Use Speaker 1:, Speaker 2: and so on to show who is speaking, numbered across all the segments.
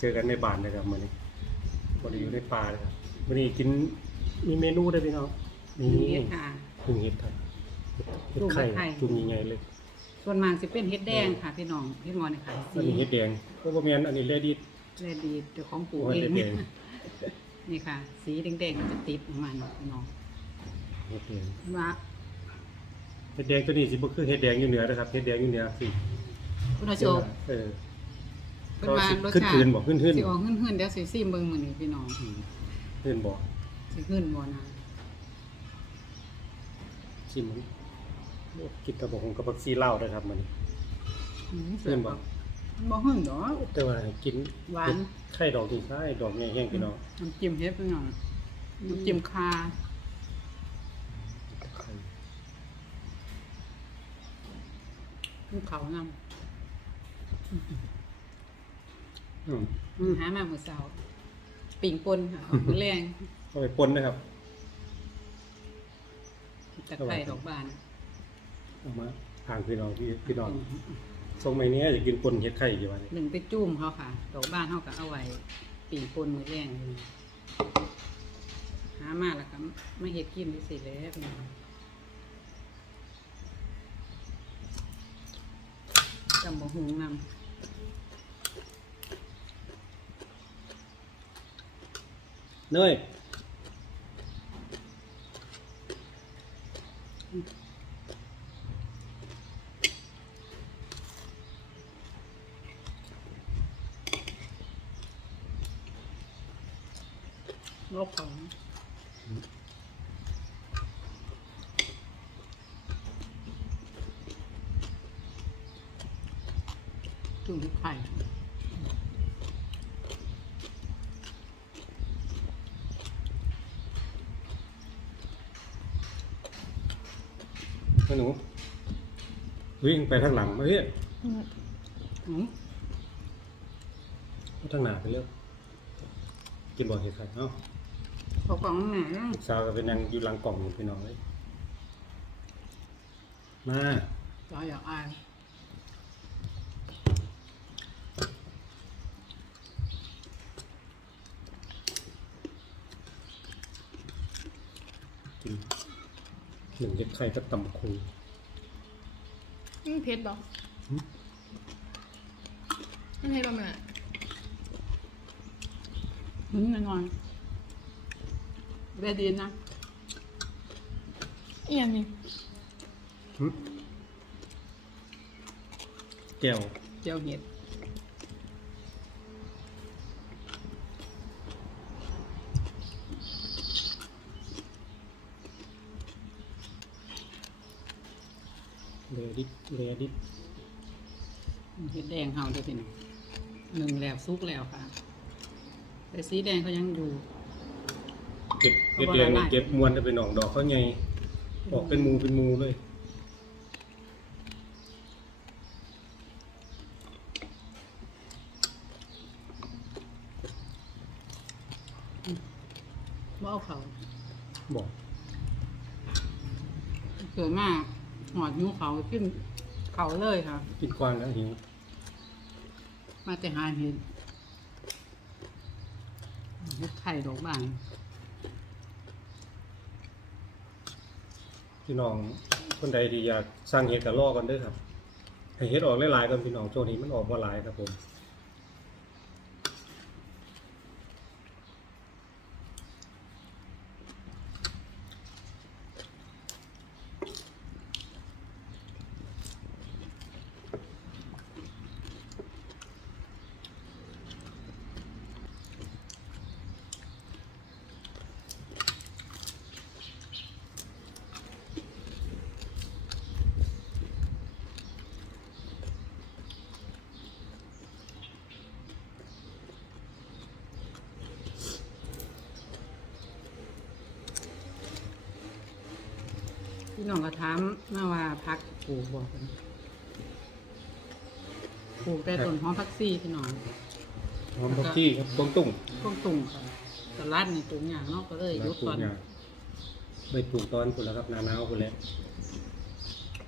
Speaker 1: เจอกันในบ้านเลยครับมื้อนี้บ่ได้อยู่ในป่าเลยครับมื้อนี้กินมีเมนูด้วยพี่น้องมี
Speaker 2: เฮ็ดค่ะ
Speaker 1: พึ่งเห็ดครับเห็ดไข่
Speaker 2: ลูกเห็ดไข่
Speaker 1: จุ่มใหญ่ๆเลย
Speaker 2: ส่วนมากสิเป็นเฮ็ดแดงค่ะพี่น้องพี่มอนี่ค่ะ
Speaker 1: อันนี้เห็ดแดงก็บ่แม่นอันนี้เลดี้
Speaker 2: เลดีเจ้าของปลูก
Speaker 1: โอ้ย
Speaker 2: เอง
Speaker 1: เฮ็ดแดง
Speaker 2: นี่ค่ะ สีแดงๆมันจะติดของมันพี่น้อง
Speaker 1: เห็ดแดง
Speaker 2: ว่า
Speaker 1: เห็ดแดงตัวนี้สิบ่คือเห็ดแดงอยู่เหนือนะครับเห็ดแดงอยู่เหนือสิ
Speaker 2: คุณผู้ชม
Speaker 1: เออ
Speaker 2: เป็นว่ารส
Speaker 1: ขึ้น
Speaker 2: ชา
Speaker 1: คื
Speaker 2: ติ
Speaker 1: นบอกขึ้นขึ้น
Speaker 2: สิออกหื้นๆเดี๋ยวสิซิมเบิ่งมื้อนี้พี่น้อง
Speaker 1: อืมขึ้นบอก
Speaker 2: สิหื้นบ่นะ
Speaker 1: ชิมมันโอ้กินกระบอกของกระบอกซีเหล้าด้วยครับมัน
Speaker 2: อืม
Speaker 1: ขึ้นบ่
Speaker 2: มันบ่หื้นดอก
Speaker 1: แต่ว่ากิน
Speaker 2: หวาน
Speaker 1: ไข่ดอกนี่ใช่ดอกใหญ่แห้งพี่น้อง
Speaker 2: น้ำจิ้มเฮ็ดพี่น้องน้ำจิ้มคา
Speaker 1: ไข่
Speaker 2: ขึ้นเขาวนำ
Speaker 1: อืม
Speaker 2: อืมหามามื้อเช้าปิ่งป่นค่ะออกมื้อแรง
Speaker 1: เอาไปปนนะครับ
Speaker 2: ตะไคร้ดอกบาน
Speaker 1: เอามาทางพี่น้องพี่พี่น้องทรงใหม่นี้จะกินปนเห็ดไข่กี่วัน
Speaker 2: หนึ่งไปจุ่มเขาค่ะ ดอกบ้านเขาก็เอาไว้ปีนปนมือแรงอยู่หามาแล้วก็ไม่เห็ดกินได้สิแล้วพี่น้องจำบ่หุงน
Speaker 1: เนยำ
Speaker 2: โลกของจุ่มไข่
Speaker 1: แม่หนู วิ่งไปทางหลังมาเฮ้ย
Speaker 2: อืม
Speaker 1: เอาทางหน้าไปเร็วกินบ่เห็ดไข่เนาะ
Speaker 2: พอกล่องไหน
Speaker 1: ลูกสาวก็เป็นยังอยู่หลังกล่องอยู่พี่น้องเลยมา
Speaker 2: เราอยากอาย
Speaker 1: กินหนึ่งเห็ดไข่กับตำคุย
Speaker 3: อืมเผ็ดบอก
Speaker 1: หืม
Speaker 3: มันเผ็ดประมาณ
Speaker 2: หืมแน่นอนเบดีนนะ
Speaker 3: อีกอย่างหนึง
Speaker 1: หึแก้ว
Speaker 2: เจียวเห็ด
Speaker 1: เลดิเลดิ
Speaker 2: เห็ดแดงเฮาเด้วยพี่น้องหนึ่งแล้วซุกแล้วค่ะ แต่สีแดงเขายังอยู่
Speaker 1: เก็บเก็บเรียงนี่เก็บมวนจะเป็นหนองดอกเขาไงออกเป็นหมูเป็นหมูเลย
Speaker 2: บ่เอาเขา
Speaker 1: บอก
Speaker 2: เกิดมา หอดนิ้วเขาขึ้นเขาเลยค่ะ
Speaker 1: กินกวางแล้วหิว
Speaker 2: มาแต่หาเห็ดเห็ดไข่ดอกบาน
Speaker 1: พี่น้องคนใดที่อยากสร้างเห็ดกับลอกกันเด้วยครับให้เห็ดออกหลายๆกันพี่น้องโจนี้มันออกมาหลายครับผม
Speaker 2: น้องก็ถามมาว่าพักปลูกบอกกันปลูกแต่ต้นหอมพักซี่พี่น้อง
Speaker 1: หอมผักชีครับต้มตุ้ง
Speaker 2: ต้นตุ่มค่ะตลาดในตุ่มอย่างเนอกก็เลยยุด
Speaker 1: ปลู
Speaker 2: ก่อน
Speaker 1: เนี่ยไปปลูกตอนคุณแล้วครับหนาหนาวคุณแล้ว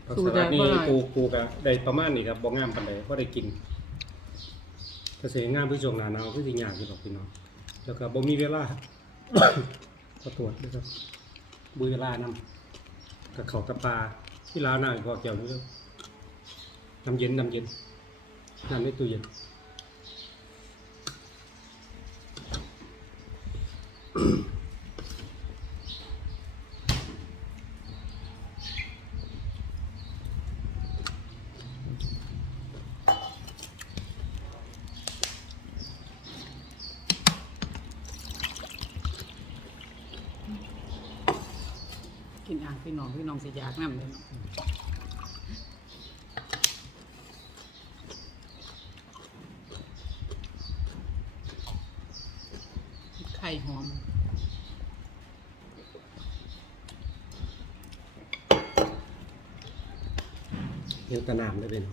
Speaker 1: ผัก
Speaker 2: ปลู
Speaker 1: ส
Speaker 2: กได้
Speaker 1: ลัดนี่
Speaker 2: เท่าไหร่
Speaker 1: ปลูกปลูกอะได้ประมาณนี้ครับบ่งามปานใดก็ได้กินเกษตรงานผู้ชงหนาหนาวคือสิยากอยู่ดอกพี่น้องแล้วก็บ่มีเวลา ก็ตรวจด้วยครับบุยเวลานำ กับเขากับปลาที่ลานหน้าพอเกี่ยวนี่เด้อน้ำเย็นน้ำเย็นน้ำในตู้เย็นา
Speaker 2: งพี่น้องพี่น้องสิอยากน้ำเลยเนาะไข่หอม
Speaker 1: เลี้ยงแตะน้ำได้เป็น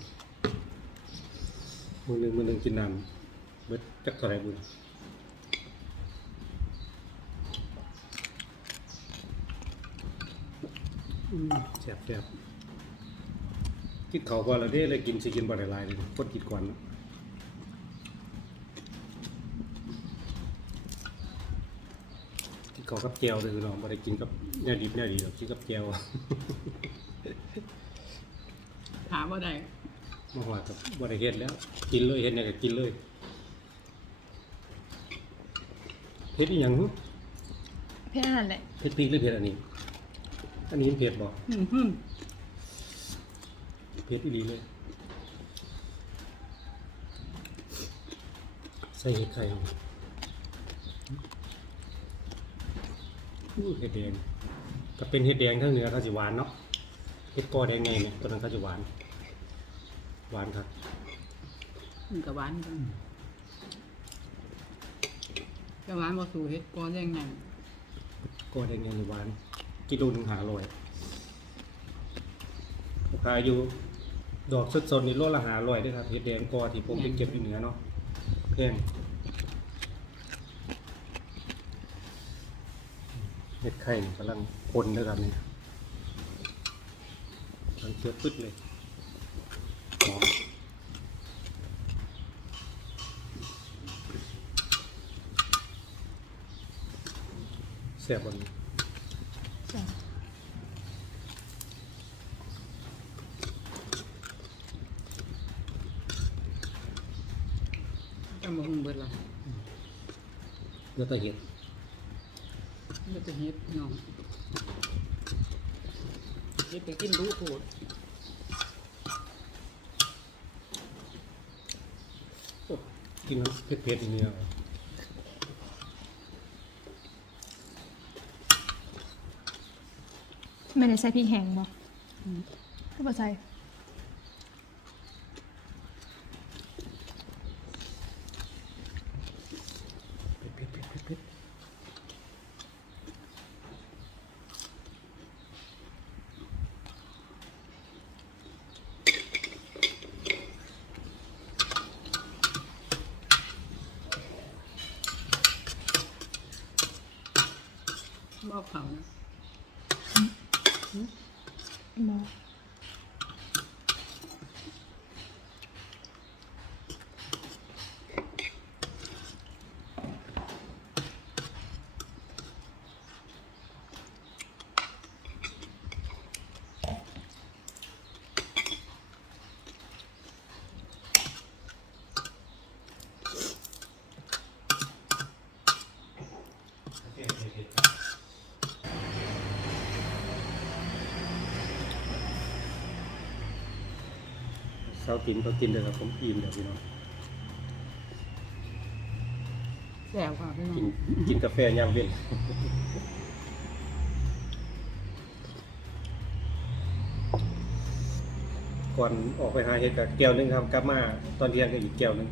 Speaker 1: มือหนึ่งมือหนึ่งกินน้ำเบิดจักเท่าไหรบุญอืม แซ่บแซ่บกินเขาวก่อนแล้วเด้เลยกินสิกินบ่ได้หลายเลยคนกินก่อนเนาะกินเขาวกับแจวเลยพี่น้องบ่ได้กินกับแนวดิบแนวดีหรอกกินกับแจว
Speaker 2: หาว่าได้
Speaker 1: มาหัวกับบริเฮ็ดแล้ว กินเลยเฮ็ดเนี่ยก็กินเลยเผ็ดอีหยังหึ
Speaker 3: เพชรนั่นแหละ
Speaker 1: เผ็ดพริกหรือเผ็ดอันนี้ อันนี้เผ็ดบ่
Speaker 2: อืมฮึ่ม
Speaker 1: เผ็ดอีหลีเลยใส่เห็ดไข่ลงอู้เห็ดแดงก็เป็นเห็ดแดงทั้งเหนือเขาสิหวานเนาะเห็ดกอแดงไงเนี่ยตัวนั้นเขาจะหวาน หวานครับ
Speaker 2: มันกับหวานกันจะหวานบ่สู่เฮ็ดก้อนยังไง
Speaker 1: กอแดงไงนี่หวาน กิโลหนึงหาร้อยขายอยู่ดอกสดๆนี่โลละหาร้อยด้วยครับเห็ดแดงกอที่ผมไปเก็บอยู่เหนือเนาะแพงเห็ดไข่กำลังคนด้วยครับนี่กำลังเชื้อปึ๊ดเลยหอมแซ่บวันนี้
Speaker 3: จ้ะ
Speaker 2: จะ มาหุงเบิดละ
Speaker 1: เนื้อตะเห็ด
Speaker 2: มันจะเฮ็ดพี่น้องเฮ็ดไปกินรู้โคตร
Speaker 1: กินน้ำเผ็ดๆอย่างเนี้ย
Speaker 3: ไม่ได้ใส่พริกแห้งบ่ก็บ่ใส่
Speaker 1: เผ็ดๆๆๆๆ
Speaker 2: บ่ เขานะ
Speaker 3: บ่
Speaker 1: เสากินก็กินเลยครับผมอิ่มเดี๋ยวพี่น้อง
Speaker 2: แซ่บค่ะพี่น้อ
Speaker 1: กิน
Speaker 2: ง
Speaker 1: กินกาแฟยามเย็นก่อนออกไปหาเห็ดกับแก้วหนึงครับกลับมาตอนเที่ยงก็อีกแก้วหนึง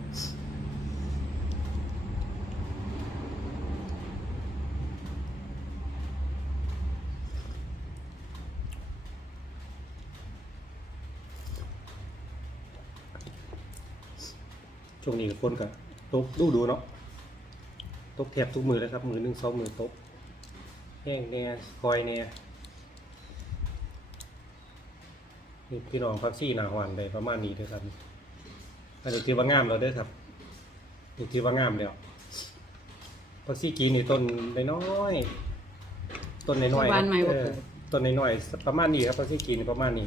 Speaker 1: ช่วงนี้คนกับตกดูดูเนาะตกแทบทุกมือเลยครับ มือหนึ่งสองมือตกแห้งแน่คอยแน่นี่พี่น้องพักซี่หนาหวานไปประมาณนี้เด้อครับอันนี้ถือว่างามเราเด้อครับนี่ถือว่างามแล้วผักชีกีนี่ต้นน้อยๆต้นน้อยๆ
Speaker 2: บ้านใหม่บ่
Speaker 1: เอ
Speaker 2: เกิ
Speaker 1: อ
Speaker 2: ด
Speaker 1: ต้นน้อยๆประมาณนี้ครับผักชีกีนี่ประมาณนี้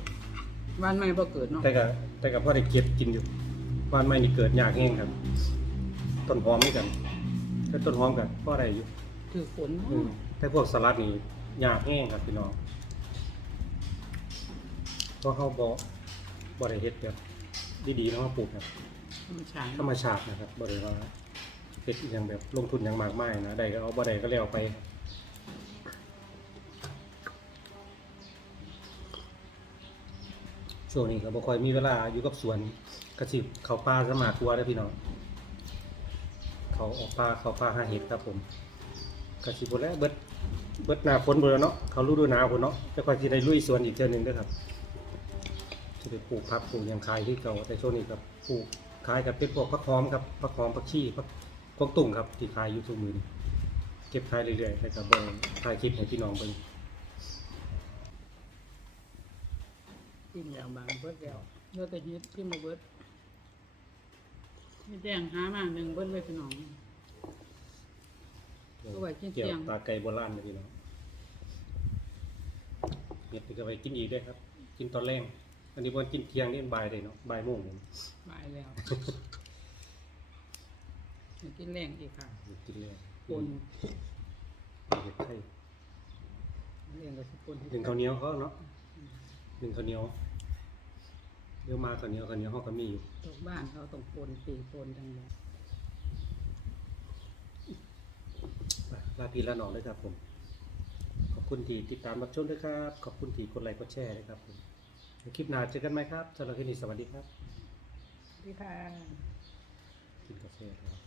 Speaker 2: บ้านใหม่บ่เกิดเนาะ
Speaker 1: แต่ก็แต่ก็พอได้เก็บกินอยู่ บ้านใหม่นี่เกิดยากแห้งครับ ต้นหอมนี่กันแต่ต้นหอมกันพอได้อยู่
Speaker 2: ถือฝน
Speaker 1: อืมแต่พวกสลัดนี่ยากแห้งครับพี่น้องเพราะเขาบ่บ่ได้เฮ็ดแบบดีๆเนาะมาปลูกครับ
Speaker 2: มันฉาย
Speaker 1: ธรรมชาตินะครับบ่ได้ว่าเฮ็ดอหย่างแบบลงทุนอย่างมากมายนะได้ก็เอาบ่ได้ก็แล้วไปช่วงนี้ก็บ่ค่อยมีเวลาอยู่กับสวน กระสิเขาป่าสมากกว่าเด้พี่น้อง เขาออกป่าเขาป่าหาเห็ดครับผมกระสิบ่แล้วเบิดเบิดหนาฝนเบ่แล้วเนาะเขาฤดูหนาวพุ่นเนาะแต่ค่อยสิได้ลุยสวนอีกเทื่อหนึงด้อครับสิได้ปลูกผักปลูกยังขายที่เก่าแต่ช่วงนี้ก็ปลูกขายกับเป็นพวกผักหอมครับผักหอมผักชีผักกวางตุ้งครับที่ขายอยู่ทุกมือเก็บขายเรื่อยๆแต่ก็บ่ได้ถ่ายคลิปให้พี่น้องเบิ่ง
Speaker 2: กินแล้วบางเบิดแล้วเลือแต่ฮ็ดที่มาเบิด เฮ็ดแดงหามาหนึ่งเบิดเลยพี่น้องเอาไว้กินเที่
Speaker 1: เกี่ย
Speaker 2: ยวง
Speaker 1: ปลาไก่โบราณนะพี่น้องเห็ดนี่ก็ไปกินอีกได้ครับ กินตอนแรกอันนี้วันกินเที่ยงนี่บ่ายเลยเนาะบ่ายโมงผม
Speaker 2: บายแล้วอยากกินแรงอีกค่ะ
Speaker 1: กินเลย
Speaker 2: ปน
Speaker 1: เห็ดไข่
Speaker 2: เรียนกับสิปน
Speaker 1: หนึ่งข้าวเหนียวเขาเนาะหนึ่งข้าวเหนียว เดี๋ยวมาข้าวเหนียวข้าวเหนียวเขาก็มีอยู่
Speaker 2: ตกบ้านเขาต้องปนปีปนทั้งหมด
Speaker 1: ไปลาพี่ลาน้องด้วยครับผม ขอบคุณที่ติดตามรับชมด้วยครับ ขอบคุณที่กดไลค์กดแชร์ด้วยครับผมในคลิปหน้าเจอกันไหมครับสำหรับคลิปนี้สวัสดีครับ
Speaker 2: พี่ค่ะ
Speaker 1: กินกาแฟแล้ว